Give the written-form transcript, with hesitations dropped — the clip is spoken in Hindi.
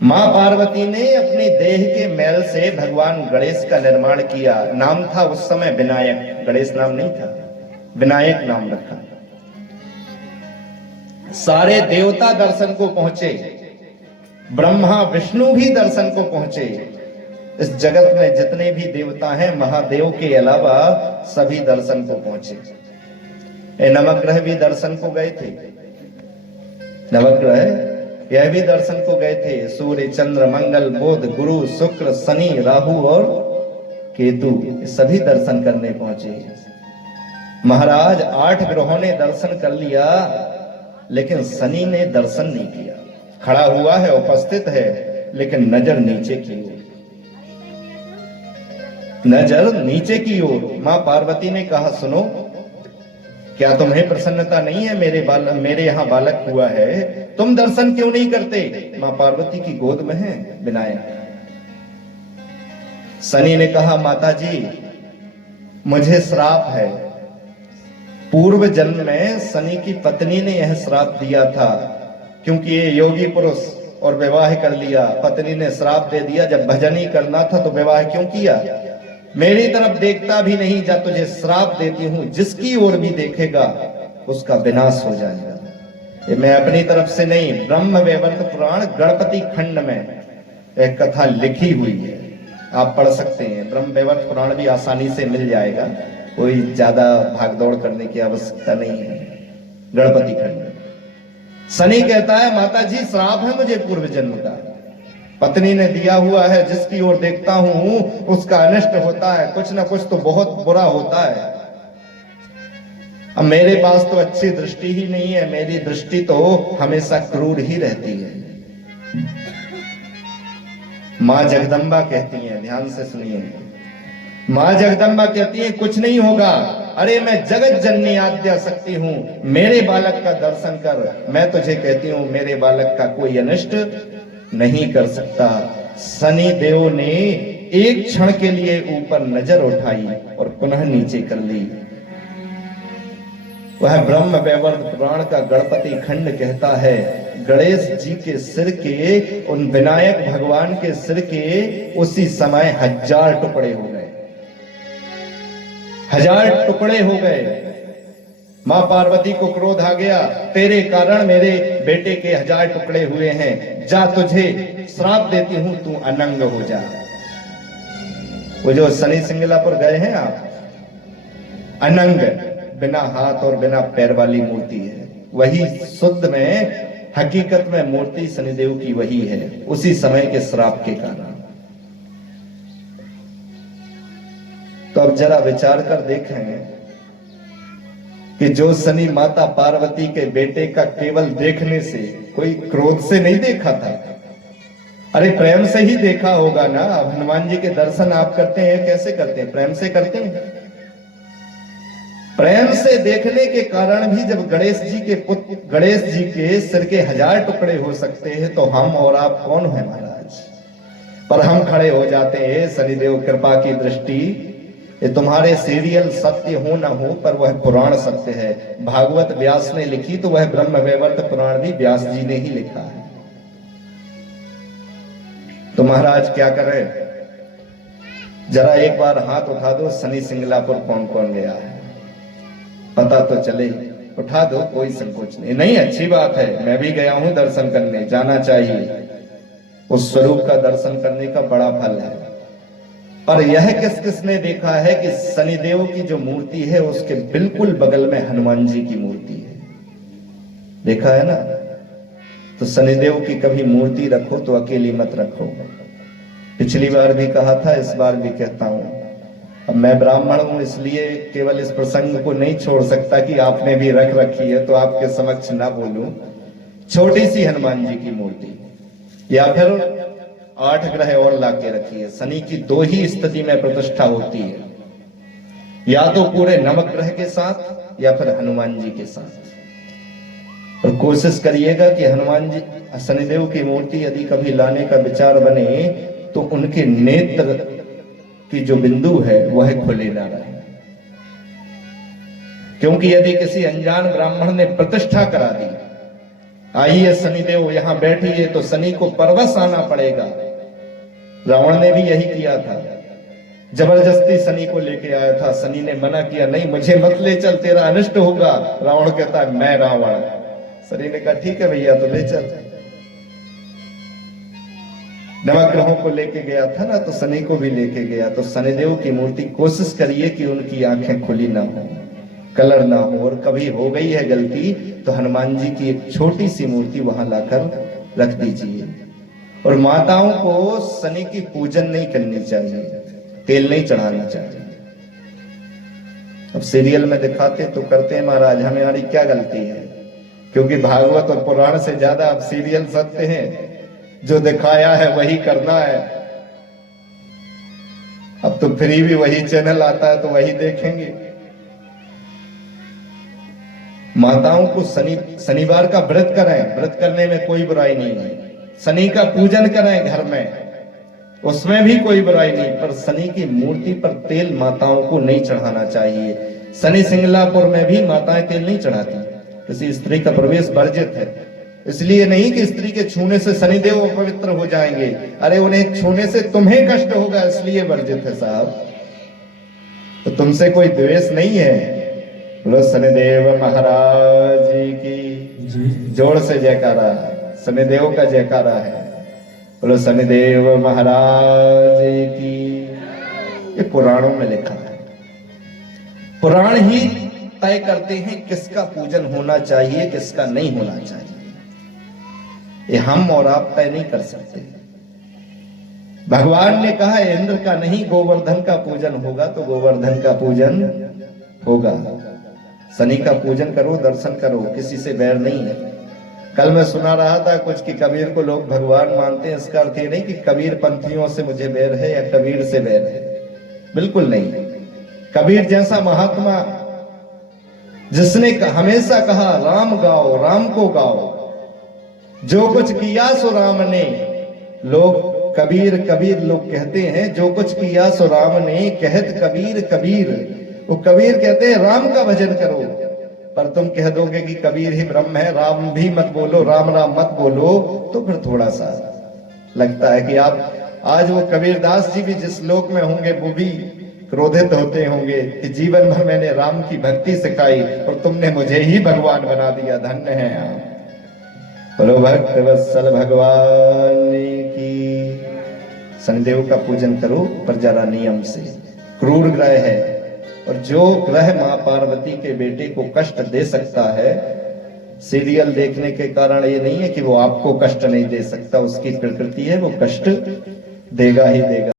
मां पार्वती ने अपनी देह के मैल से भगवान गणेश का निर्माण किया। नाम था उस समय विनायक, गणेश नाम नहीं था, विनायक नाम रखा। सारे देवता दर्शन को पहुंचे, ब्रह्मा विष्णु भी दर्शन को पहुंचे। इस जगत में जितने भी देवता हैं महादेव के अलावा सभी दर्शन को पहुंचे। नवग्रह भी दर्शन को गए थे, नवग्रह यह भी दर्शन को गए थे। सूर्य, चंद्र, मंगल, बुध, गुरु, शुक्र, शनि, राहु और केतु सभी दर्शन करने पहुंचे। महाराज 8 ग्रहों ने दर्शन कर लिया, लेकिन शनि ने दर्शन नहीं किया। खड़ा हुआ है, उपस्थित है, लेकिन नजर नीचे की ओर, नजर नीचे की ओर। मां पार्वती ने कहा, सुनो, क्या तुम्हें प्रसन्नता नहीं है? मेरे यहां बालक हुआ है, तुम दर्शन क्यों नहीं करते? मां पार्वती की गोद में है विनायक। शनि ने कहा, माता जी मुझे श्राप है। पूर्व जन्म में शनि की पत्नी ने यह श्राप दिया था, क्योंकि ये योगी पुरुष और विवाह कर लिया। पत्नी ने श्राप दे दिया, जब भजन ही करना था तो विवाह क्यों किया? मेरी तरफ देखता भी नहीं, जा तुझे श्राप देती हूं, जिसकी ओर भी देखेगा उसका विनाश हो जाएगा। ये मैं अपनी तरफ से नहीं, ब्रह्म वैवर्त पुराण गणपति खंड में एक कथा लिखी हुई है, आप पढ़ सकते हैं। ब्रह्म वैवर्त पुराण भी आसानी से मिल जाएगा, कोई ज्यादा भागदौड़ करने की आवश्यकता नहीं है। गणपति खंड। शनि कहता है, माता जी श्राप है मुझे पूर्व जन्म का, पत्नी ने दिया हुआ है, जिसकी ओर देखता हूं उसका अनिष्ट होता है, कुछ ना कुछ तो बहुत बुरा होता है। अब मेरे पास तो अच्छी दृष्टि ही नहीं है, मेरी दृष्टि तो हमेशा क्रूर ही रहती है। मां जगदम्बा कहती है, ध्यान से सुनिए, मां जगदम्बा कहती है, कुछ नहीं होगा। अरे मैं जगत जननी आद्या शक्ति हूं, मेरे बालक का दर्शन कर। मैं तुझे कहती हूं मेरे बालक का कोई अनिष्ट नहीं कर सकता। शनि देव ने एक क्षण के लिए ऊपर नजर उठाई और पुनः नीचे कर ली। वह ब्रह्म वैवर्त पुराण का गणपति खंड कहता है, गणेश जी के सिर के, उन विनायक भगवान के सिर के उसी समय 1000 टुकड़े हो गए, 1000 टुकड़े हो गए। मां पार्वती को क्रोध आ गया, तेरे कारण मेरे बेटे के 1000 टुकड़े हुए हैं, जा तुझे श्राप देती हूं, तू अनंग हो जा। वो जो शनि सिंगलापुर गए हैं आप, अनंग, बिना हाथ और बिना पैर वाली मूर्ति है, वही शुद्ध में हकीकत में मूर्ति शनिदेव की वही है, उसी समय के श्राप के कारण। तो अब जरा विचार कर देखें कि जो शनि माता पार्वती के बेटे का केवल देखने से, कोई क्रोध से नहीं देखा था, अरे प्रेम से ही देखा होगा ना। अब हनुमान जी के दर्शन आप करते हैं, कैसे करते हैं? प्रेम से करते हैं। प्रेम से देखने के कारण भी जब गणेश जी के पुत्र, गणेश जी के सिर के 1000 टुकड़े हो सकते हैं, तो हम और आप कौन है महाराज? पर हम खड़े हो जाते हैं, शनिदेव कृपा की दृष्टि, ये तुम्हारे सीरियल सत्य हो ना हो, पर वह पुराण सत्य है। भागवत व्यास ने लिखी, तो वह ब्रह्म वैवर्त पुराण भी व्यास जी ने ही लिखा है। तो महाराज क्या करें? जरा एक बार हाथ उठा दो, शनि सिंगलापुर कौन कौन गया है, पता तो चले। उठा दो, कोई संकोच नहीं। नहीं, अच्छी बात है, मैं भी गया हूं दर्शन करने, जाना चाहिए। उस स्वरूप का दर्शन करने का बड़ा फल है। पर यह किस किसने देखा है कि शनिदेव की जो मूर्ति है उसके बिल्कुल बगल में हनुमान जी की मूर्ति है, देखा है ना? तो शनिदेव की कभी मूर्ति रखो तो अकेली मत रखो। पिछली बार भी कहा था, इस बार भी कहता हूं। अब मैं ब्राह्मण हूं, इसलिए केवल इस प्रसंग को नहीं छोड़ सकता कि आपने भी रख रखी है तो आपके समक्ष ना बोलूं। छोटी सी हनुमान जी की मूर्ति, या फिर 8 ग्रह और लाके रखी है। शनि की 2 ही स्थिति में प्रतिष्ठा होती है, या तो पूरे नवग्रह के साथ या फिर हनुमान जी के साथ। और कोशिश करिएगा कि हनुमान जी, शनिदेव की मूर्ति यदि कभी लाने का विचार बने तो उनके नेत्र की जो बिंदु है वह खुले ना रहे। क्योंकि यदि किसी अनजान ब्राह्मण ने प्रतिष्ठा करा दी, आइए शनिदेव यहाँ बैठिए, तो शनि को परवश आना पड़ेगा। रावण ने भी यही किया था, जबरदस्ती शनि को लेके आया था। शनि ने मना किया, नहीं मुझे मत ले चल, तेरा अनिष्ट होगा। रावण कहता है मैं रावण। शनि ने कहा ठीक है भैया, तो ले चल। नवग्रहों को लेके गया था ना, तो शनि को भी लेके गया। तो शनिदेव की मूर्ति कोशिश करिए कि उनकी आंखें खुली ना हो, कलर ना हो, और कभी हो गई है गलती तो हनुमान जी की एक छोटी सी मूर्ति वहां लाकर रख दीजिए। और माताओं को शनि की पूजन नहीं करनी चाहिए, तेल नहीं चढ़ाना चाहिए। अब सीरियल में दिखाते तो करते हैं महाराज, हमारी क्या गलती है? क्योंकि भागवत और पुराण से ज्यादा अब सीरियल सत्य हैं, जो दिखाया है वही करना है। अब तो फ्री भी वही चैनल आता है तो वही देखेंगे। माताओं को शनिवार का व्रत करें, व्रत करने में कोई बुराई नहीं है। शनि का पूजन करें घर में, उसमें भी कोई बुराई नहीं, पर शनि की मूर्ति पर तेल माताओं को नहीं चढ़ाना चाहिए। शनि सिंगलापुर में भी माताएं तेल नहीं चढ़ाती, किसी स्त्री का प्रवेश वर्जित है। इसलिए नहीं कि स्त्री के छूने से शनिदेव अपवित्र हो जाएंगे, अरे उन्हें छूने से तुम्हें कष्ट होगा इसलिए वर्जित है साहब। तो तुमसे कोई द्वेष नहीं है। बोलो शनिदेव महाराज की जोर से जयकारा, शनिदेव का जयकारा है। बोलो शनिदेव महाराज की। ये पुराणों में लिखा है, पुराण ही तय करते हैं किसका पूजन होना चाहिए, किसका नहीं होना चाहिए। ये हम और आप तय नहीं कर सकते। भगवान ने कहा इंद्र का नहीं गोवर्धन का पूजन होगा, तो गोवर्धन का पूजन होगा। शनि का पूजन करो, दर्शन करो, किसी से बैर नहीं है। कल मैं सुना रहा था कुछ कि कबीर को लोग भगवान मानते हैं, इसका अर्थ ये नहीं कि कबीर पंथियों से मुझे बैर है या कबीर से बैर है, बिल्कुल नहीं। कबीर जैसा महात्मा जिसने हमेशा कहा राम गाओ, राम को गाओ, जो कुछ किया सो राम ने। लोग कबीर कबीर लोग कहते हैं, जो कुछ किया सो राम ने, कहत कबीर कबीर। वो कबीर कहते हैं राम का भजन करो, पर तुम कह दोगे कि कबीर ही ब्रह्म है, राम भी मत बोलो, राम राम मत बोलो, तो फिर थोड़ा सा लगता है कि आप आज वो कबीरदास जी भी जिस लोक में होंगे वो भी क्रोधित होते होंगे कि जीवन भर मैंने राम की भक्ति सिखाई और तुमने मुझे ही भगवान बना दिया, धन्य है आप। बोलो भक्त वत्सल भगवान की। शनिदेव का पूजन करो, पर जरा नियम से। क्रूर ग्रह है, और जो ग्रह मां पार्वती के बेटे को कष्ट दे सकता है, सीरियल देखने के कारण ये नहीं है कि वो आपको कष्ट नहीं दे सकता, उसकी प्रकृति है, वो कष्ट देगा ही देगा।